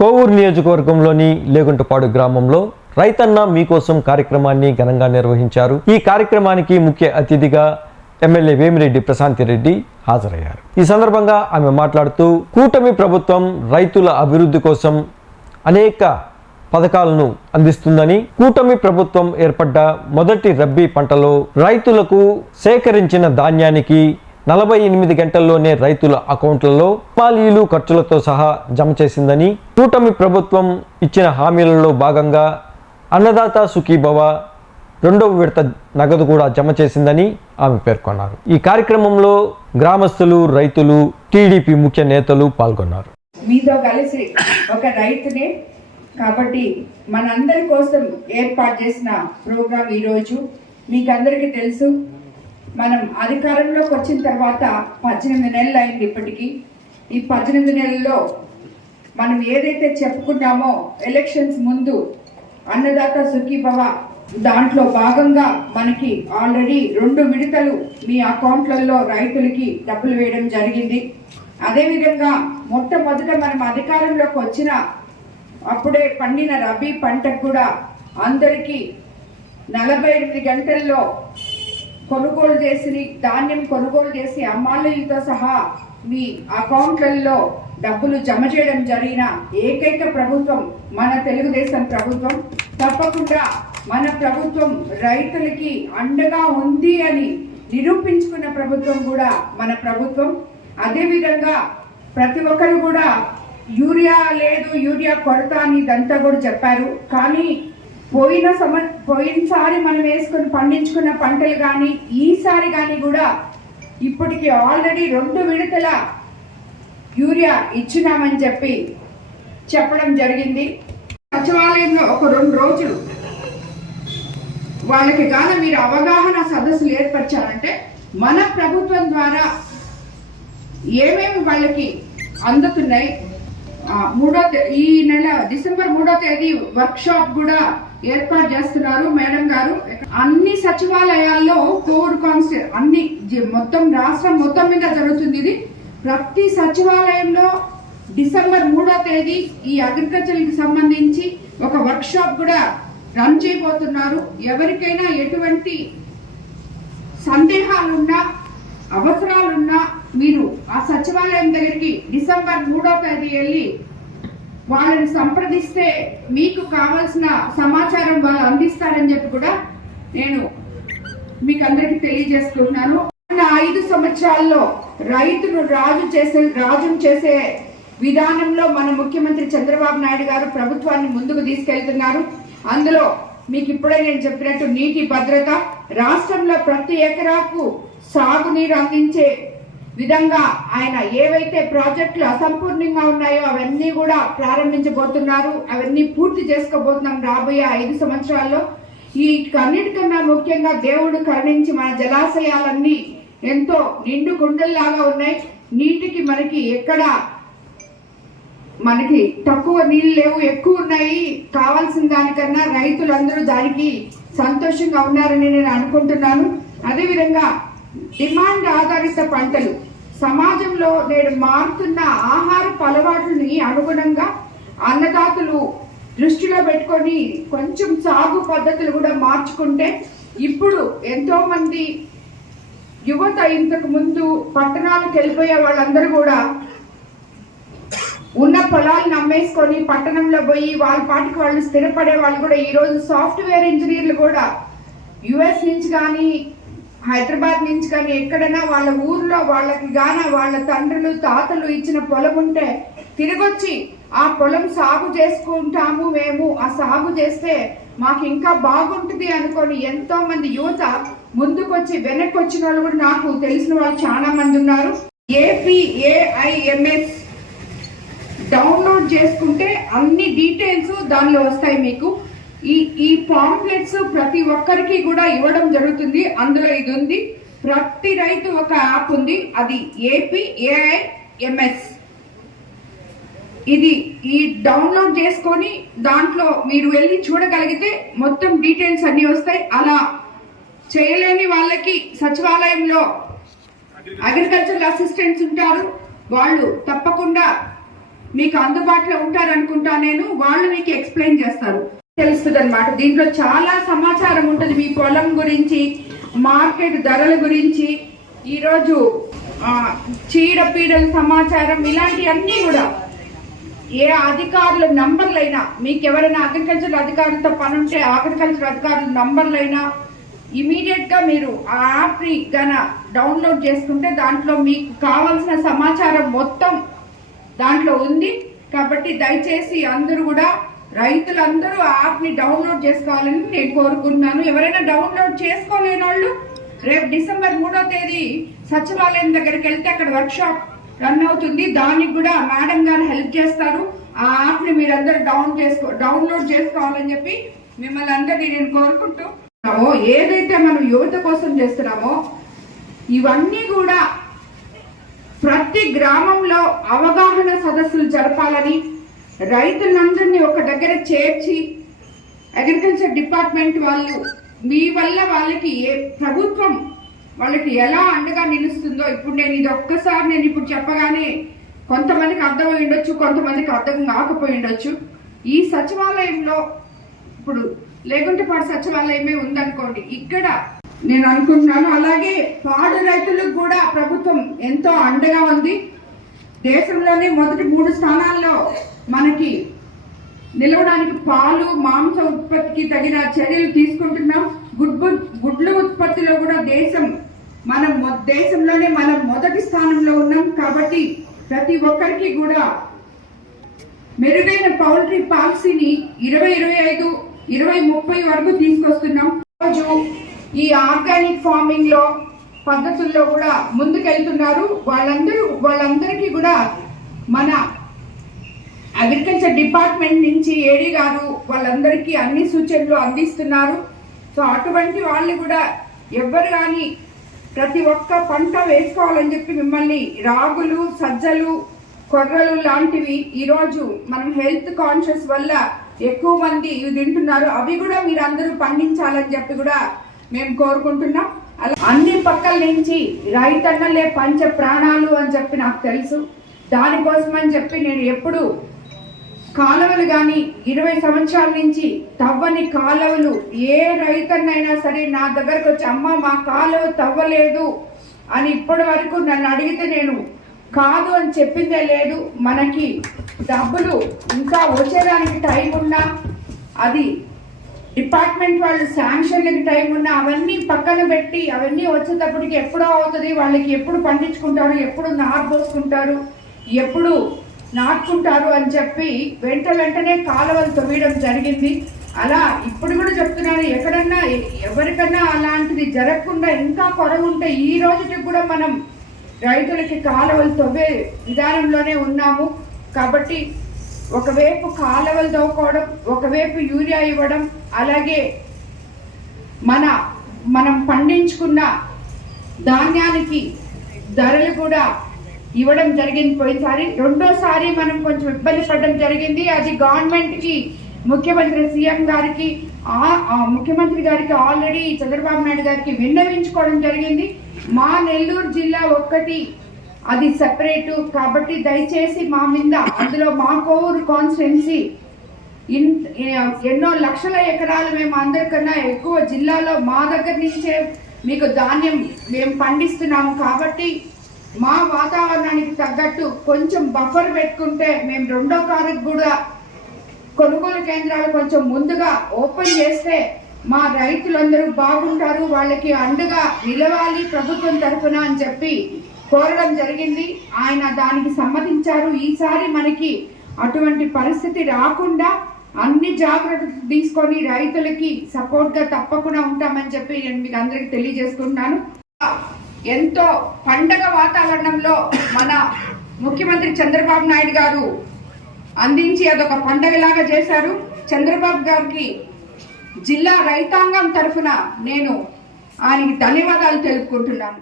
కోవూరు నియోజకవర్గంలోని లేగుంటపాడు గ్రామంలో రైతన్న మీకోసం కార్యక్రమాన్ని ఘనంగా నిర్వహించారు. ఈ కార్యక్రమానికి ముఖ్య అతిథిగా ఎమ్మెల్యే వేమిరెడ్డి ప్రశాంతి రెడ్డి హాజరయ్యారు. ఈ సందర్భంగా ఆమె మాట్లాడుతూ కూటమి ప్రభుత్వం రైతుల అభివృద్ధి కోసం అనేక పథకాలను అందిస్తుందని కూటమి ప్రభుత్వం ఏర్పడ్డ మొదటి రబ్బీ పంటలో రైతులకు సేకరించిన ధాన్యానికి నలభై ఎనిమిది గంటల్లోనే రైతుల అకౌంట్లలో పాలీలు ఖర్చులతో సహా జమ చేసిందని కూటమి ప్రభుత్వం ఇచ్చిన హామీలలో భాగంగా అన్నదాత సుఖీభవ రెండవ విడత నగదు కూడా జమ చేసిందని ఆమె పేర్కొన్నారు. ఈ కార్యక్రమంలో గ్రామస్తులు రైతులు టీడీపీ ముఖ్య నేతలు పాల్గొన్నారు. మీతో కలిసి ఒక రైతునే కాబట్టి మనందరి కోసం ఏర్పాటు చేసిన ప్రోగ్రాం ఈరోజు మీకు అందరికీ తెలుసు. మనం అధికారంలోకి వచ్చిన తర్వాత పద్దెనిమిది నెలలు అయింది ఇప్పటికీ. ఈ పద్దెనిమిది నెలల్లో మనం ఏదైతే చెప్పుకున్నామో ఎలక్షన్స్ ముందు అన్నదాత సుఖీభవ దాంట్లో భాగంగా మనకి ఆల్రెడీ రెండు విడతలు మీ అకౌంట్లలో రైతులకి డబ్బులు వేయడం జరిగింది. అదేవిధంగా మొట్టమొదట మనం అధికారంలోకి వచ్చిన అప్పుడే పండిన రబీ పంటకు కూడా అందరికీ నలభై ఎనిమిది గంటల్లో కొనుగోలు చేసి ధాన్యం కొనుగోలు చేసి అమ్మాలతో సహా మీ అకౌంట్లలో డబ్బులు జమ చేయడం జరిగిన ఏకైక ప్రభుత్వం మన తెలుగుదేశం ప్రభుత్వం. తప్పకుండా మన ప్రభుత్వం రైతులకి అండగా ఉంది అని నిరూపించుకున్న ప్రభుత్వం కూడా మన ప్రభుత్వం. అదేవిధంగా ప్రతి ఒక్కరు కూడా యూరియా లేదు యూరియా కొరత అని ఇదంతా కూడా చెప్పారు. కానీ పోయిన సమ పోయినసారి మనం వేసుకుని పండించుకున్న పంటలు కానీ ఈసారి కానీ కూడా ఇప్పటికి ఆల్రెడీ రెండు విడతల యూరియా ఇచ్చినామని చెప్పి చెప్పడం జరిగింది. సచివాలయంలో ఒక రెండు రోజులు వాళ్ళకి కాదు మీరు అవగాహన సదస్సులు ఏర్పరచాలంటే మన ప్రభుత్వం ద్వారా ఏమేమి వాళ్ళకి అందుతున్నాయి? మూడో ఈ నెల డిసెంబర్ మూడో తేదీ వర్క్షాప్ కూడా ఏర్పాటు చేస్తున్నారు మేడం గారు. అన్ని సచివాలయాల్లో కోవిడ్ కౌన్సిల్ అన్ని మొత్తం రాష్ట్రం మొత్తం మీద జరుగుతుంది ఇది. ప్రతి సచివాలయంలో డిసెంబర్ మూడో తేదీ ఈ అగ్రికల్చర్కి సంబంధించి ఒక వర్క్షాప్ కూడా రన్ చేయబోతున్నారు. ఎవరికైనా ఎటువంటి సందేహాలున్నా అవసరాలున్నా మీరు ఆ సచివాలయం దగ్గరికి డిసెంబర్ మూడో తేదీ వెళ్ళి వాళ్ళని సంప్రదిస్తే మీకు కావాల్సిన సమాచారం వాళ్ళు అందిస్తారని చెప్పి కూడా నేను మీకు అందరికీ తెలియజేసుకుంటున్నాను ఐదు సంవత్సరాల్లో రైతును రాజు చేసే రాజును చేసే విధానంలో మన ముఖ్యమంత్రి చంద్రబాబు నాయుడు గారు ప్రభుత్వాన్ని ముందుకు తీసుకెళ్తున్నారు. అందులో మీకు ఇప్పుడే నేను చెప్పినట్టు నీటి భద్రత రాష్ట్రంలో ప్రతి ఎకరాకు సాగునీరు అందించే విధంగా ఆయన ఏవైతే ప్రాజెక్టులు అసంపూర్ణంగా ఉన్నాయో అవన్నీ కూడా ప్రారంభించబోతున్నారు. అవన్నీ పూర్తి చేసుకోబోతున్నాం రాబోయే ఐదు సంవత్సరాల్లో. ఈ ముఖ్యంగా దేవుడు కరుణించి మన జలాశయాలన్నీ ఎంతో నిండు కుండల్లాగా ఉన్నాయి. నీటికి మనకి ఎక్కడ మనకి తక్కువ నీళ్ళు లేవు ఎక్కువ ఉన్నాయి. కావాల్సిన దానికన్నా రైతులందరూ దానికి సంతోషంగా ఉన్నారని నేను అనుకుంటున్నాను. అదేవిధంగా డిమాండ్ ఆధారిత పంటలు. సమాజంలో నేడు మారుతున్న ఆహారపు అలవాట్లని అనుగుణంగా అన్నదాతలు దృష్టిలో పెట్టుకొని కొంచెం సాగు పద్ధతులు కూడా మార్చుకుంటే ఇప్పుడు ఎంతోమంది యువత ఇంతకు ముందు పట్టణాలకు వెళ్ళిపోయే వాళ్ళందరూ కూడా ఉన్న పొలాలను అమ్మేసుకొని పట్టణంలో పోయి వాళ్ళ పాటికి వాళ్ళు స్థిరపడే వాళ్ళు కూడా ఈ రోజు సాఫ్ట్వేర్ ఇంజనీర్లు కూడా యుఎస్ నుంచి కానీ హైదరాబాద్ నుంచి కానీ ఎక్కడైనా వాళ్ళ ఊర్లో వాళ్ళకి గాన వాళ్ళ తండ్రులు తాతలు ఇచ్చిన పొలం ఉంటే తిరిగొచ్చి ఆ పొలం సాగు చేసుకుంటాము మేము. ఆ సాగు చేస్తే మాకు ఇంకా బాగుంటుంది అనుకొని ఎంతో మంది యువత ముందుకొచ్చి వెనక్కి వచ్చిన వాళ్ళు కూడా నాకు తెలిసిన వాళ్ళు చాలా మంది ఉన్నారు. ఏపీఏఐఎంఎస్ డౌన్లోడ్ చేసుకుంటే అన్ని డీటెయిల్స్ దానిలో వస్తాయి మీకు. ఈ ఈ పాంప్లెట్స్ ప్రతి ఒక్కరికి కూడా ఇవ్వడం జరుగుతుంది. అందులో ఇది ఉంది. ప్రతి రైతు ఒక యాప్ ఉంది. అది ఏపీ ఏఐఎంఎస్ ఇది ఈ డౌన్లోడ్ చేసుకొని దాంట్లో మీరు వెళ్ళి చూడగలిగితే మొత్తం డీటెయిల్స్ అన్ని వస్తాయి. అలా చేయలేని వాళ్ళకి సచివాలయంలో అగ్రికల్చరల్ అసిస్టెంట్స్ ఉంటారు. వాళ్ళు తప్పకుండా మీకు అందుబాటులో ఉంటారు అనుకుంటా నేను. వాళ్ళు మీకు ఎక్స్ప్లెయిన్ చేస్తారు. తెలుస్తుంది అనమాట దీంట్లో చాలా సమాచారం ఉంటుంది. మీ పొలం గురించి మార్కెట్ ధరల గురించి ఈరోజు చీడపీడల సమాచారం ఇలాంటివన్నీ కూడా ఏ అధికారుల నంబర్లైనా మీకు ఎవరైనా అగ్రికల్చర్ అధికారులతో పని ఉంటే అగ్రికల్చర్ అధికారుల నంబర్లైనా ఇమీడియట్గా మీరు ఆ యాప్ని గన డౌన్లోడ్ చేసుకుంటే దాంట్లో మీకు కావాల్సిన సమాచారం మొత్తం దాంట్లో ఉంది. కాబట్టి దయచేసి అందరూ కూడా రైతులందరూ ఆ డౌన్లోడ్ చేసుకోవాలని నేను కోరుకుంటున్నాను. ఎవరైనా డౌన్లోడ్ చేసుకోలేని వాళ్ళు రేపు డిసెంబర్ మూడో తేదీ సచివాలయం దగ్గరికి వెళ్తే అక్కడ వర్క్ షాప్ రన్ అవుతుంది. దానికి కూడా మేడం గారు హెల్ప్ చేస్తారు. ఆ యాప్ని మీరందరూ డౌన్ చేసుకో డౌన్లోడ్ చేసుకోవాలని చెప్పి మిమ్మల్ని అందరినీ నేను కోరుకుంటున్నామో ఏదైతే మనం యువత కోసం చేస్తున్నామో ఇవన్నీ కూడా ప్రతి గ్రామంలో అవగాహన సదస్సులు జరపాలని రైతులందరినీ ఒక దగ్గర చేర్చి అగ్రికల్చర్ డిపార్ట్మెంట్ వాళ్ళు మీ వల్ల వాళ్ళకి ఏ ప్రభుత్వం వాళ్ళకి ఎలా అండగా నిలుస్తుందో ఇప్పుడు నేను ఇది ఒక్కసారి నేను ఇప్పుడు చెప్పగానే కొంతమందికి అర్థమై ఉండొచ్చు కొంతమందికి అర్థం కాకపోయి ఉండొచ్చు. ఈ సచివాలయంలో ఇప్పుడు లేకుంటేపాడు సచివాలయమే ఉందనుకోండి ఇక్కడ నేను అనుకుంటున్నాను అలాగే పాడు రైతులకు కూడా ప్రభుత్వం ఎంతో అండగా ఉంది. దేశంలోనే మొదటి మూడు స్థానాల్లో మనకి నిలవడానికి పాలు మాంస ఉత్పత్తికి తగిన చర్యలు తీసుకుంటున్నాం. గుడ్లు గుడ్ల ఉత్పత్తిలో కూడా దేశం మనం దేశంలోనే మనం మొదటి స్థానంలో ఉన్నాం. కాబట్టి ప్రతి ఒక్కరికి కూడా మెరుగైన పౌల్ట్రీ పాలసీని ఇరవై ఇరవై ఐదు ఇరవై ముప్పై వరకు తీసుకొస్తున్నాం. రోజు ఈ ఆర్గానిక్ ఫార్మింగ్లో పద్ధతుల్లో కూడా ముందుకెళ్తున్నారు. వాళ్ళందరూ వాళ్ళందరికీ కూడా మన అగ్రికల్చర్ డిపార్ట్మెంట్ నుంచి ఏడీ గారు వాళ్ళందరికీ అన్ని సూచనలు అందిస్తున్నారు. సో అటువంటి వాళ్ళు కూడా ఎవ్వరు కానీ ప్రతి ఒక్క పంట వేసుకోవాలని చెప్పి మిమ్మల్ని రాగులు సజ్జలు కొర్రలు లాంటివి ఈరోజు మనం హెల్త్ కాన్షియస్ వల్ల ఎక్కువ మంది ఇవి తింటున్నారు. అవి కూడా మీరు అందరూ పండించాలని చెప్పి కూడా మేము కోరుకుంటున్నాం. అలా అన్ని పక్కల నుంచి రైతన్నలే పంచ ప్రాణాలు అని చెప్పి నాకు తెలుసు. దానికోసం అని చెప్పి నేను ఎప్పుడు కాలువలు కానీ ఇరవై సంవత్సరాల నుంచి తవ్వని కాలువలు ఏ రైతన్నైనా సరే నా దగ్గరకు వచ్చి అమ్మ మా కాలువ తవ్వలేదు అని ఇప్పటి వరకు నన్ను అడిగితే నేను కాదు అని చెప్పిందే లేదు. మనకి డబ్బులు ఇంకా వచ్చేదానికి టైం ఉన్నా అది డిపార్ట్మెంట్ వాళ్ళు శాంక్షన్లకి టైం ఉన్నా అవన్నీ పక్కన పెట్టి అవన్నీ వచ్చేటప్పటికి ఎప్పుడో అవుతుంది. వాళ్ళకి ఎప్పుడు పండించుకుంటారు ఎప్పుడు నారు పోసుకుంటారు ఎప్పుడు నాటుకుంటారు అని చెప్పి వెంట వెంటనే కాలువలు తవ్వేయడం జరిగింది. అలా ఇప్పుడు కూడా చెప్తున్నాను ఎక్కడన్నా ఎవరికన్నా అలాంటిది జరగకుండా ఇంకా కొరగుంటే ఈ రోజుకి కూడా మనం రైతులకి కాలువలు తవ్వే విధానంలోనే ఉన్నాము. కాబట్టి ఒకవైపు కాలువలు తవ్వుకోవడం ఒకవైపు యూరియా ఇవ్వడం అలాగే మన మనం పండించుకున్న ధాన్యానికి ధరలు కూడా ఇవ్వడం జరిగింది. పోయినసారి రెండోసారి మనం కొంచెం ఇబ్బంది పడడం జరిగింది. అది గవర్నమెంట్కి ముఖ్యమంత్రి సీఎం గారికి ముఖ్యమంత్రి గారికి ఆల్రెడీ చంద్రబాబు నాయుడు గారికి విన్నవించుకోవడం జరిగింది. మా నెల్లూరు జిల్లా ఒక్కటి అది సపరేటు కాబట్టి దయచేసి మా మీద అందులో మా కోవూరు కాన్స్టిట్యున్సీ ఇన్ ఎన్నో లక్షల ఎకరాలు మేము అందరికన్నా ఎక్కువ జిల్లాలో మా దగ్గర నుంచే మీకు ధాన్యం మేము పండిస్తున్నాము. కాబట్టి మా వాతావరణానికి తగ్గట్టు కొంచెం బఫర్ పెట్టుకుంటే మేము రెండో తారీఖు కూడా కొనుగోలు కేంద్రాలు కొంచెం ముందుగా ఓపెన్ చేస్తే మా రైతులందరూ బాగుంటారు వాళ్ళకి అండగా నిలవాలి ప్రభుత్వం తరఫున అని చెప్పి కోరడం జరిగింది. ఆయన దానికి సమ్మతించారు. ఈసారి మనకి అటువంటి పరిస్థితి రాకుండా అన్ని జాగ్రత్తలు తీసుకొని రైతులకి సపోర్ట్గా తప్పకుండా ఉంటామని చెప్పి నేను మీకు అందరికి తెలియజేసుకుంటున్నాను. ఎంతో పండగ వాతావరణంలో మన ముఖ్యమంత్రి చంద్రబాబు నాయుడు గారు అందించి అదొక పండగలాగా చేశారు. చంద్రబాబు గారికి జిల్లా రైతాంగం తరఫున నేను ఆయనకి ధన్యవాదాలు తెలుపుకుంటున్నాను.